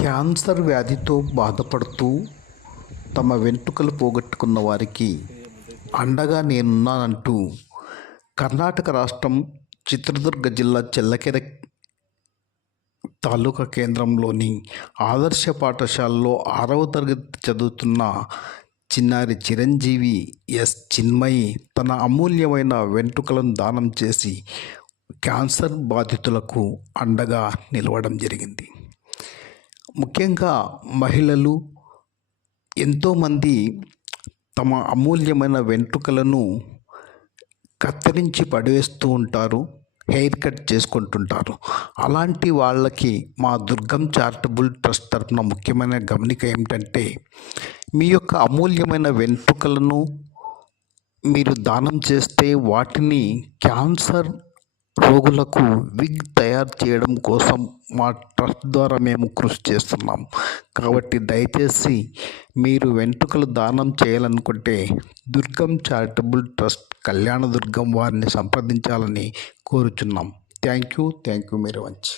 Cancer వ్యాధితో బాధపడుతూ తమ వెంట్రుకలు పోగొట్టుకున్న వారికి అండగా నేనున్నానంటూ కర్ణాటక రాష్ట్రం చిత్రదుర్గ జిల్లా చెల్లకెర తాలూకా కేంద్రంలోని ఆదర్శ పాఠశాలలో 6వ తరగతి చదువుతున్న చిన్నారి చిరంజీవి ఎస్ చిన్మయి తన అమూల్యమైన వెంట్రుకలను దానం చేసి క్యాన్సర్ బాధితులకు అండగా నిలవడం జరిగింది. ముఖ్యంగా మహిళలు ఎంతోమంది తమ అమూల్యమైన వెంట్రుకలను కత్తిరించి పడవేస్తూ ఉంటారు, హెయిర్ కట్ చేసుకుంటుంటారు. అలాంటి వాళ్ళకి మా దుర్గం చారిటబుల్ ట్రస్ట్ తరఫున ముఖ్యమైన గమనిక ఏమిటంటే, మీ యొక్క అమూల్యమైన వెంట్రుకలను మీరు దానం చేస్తే వాటిని క్యాన్సర్ రోగులకు విగ్ తయారు చేయడం కోసం మా ట్రస్ట్ ద్వారా మేము కృషి చేస్తున్నాం. కాబట్టి దయచేసి మీరు వెంట్రుకలు దానం చేయాలనుకుంటే దుర్గం చారిటబుల్ ట్రస్ట్ కళ్యాణదుర్గం వారిని సంప్రదించాలని కోరుచున్నాం. Thank you very much.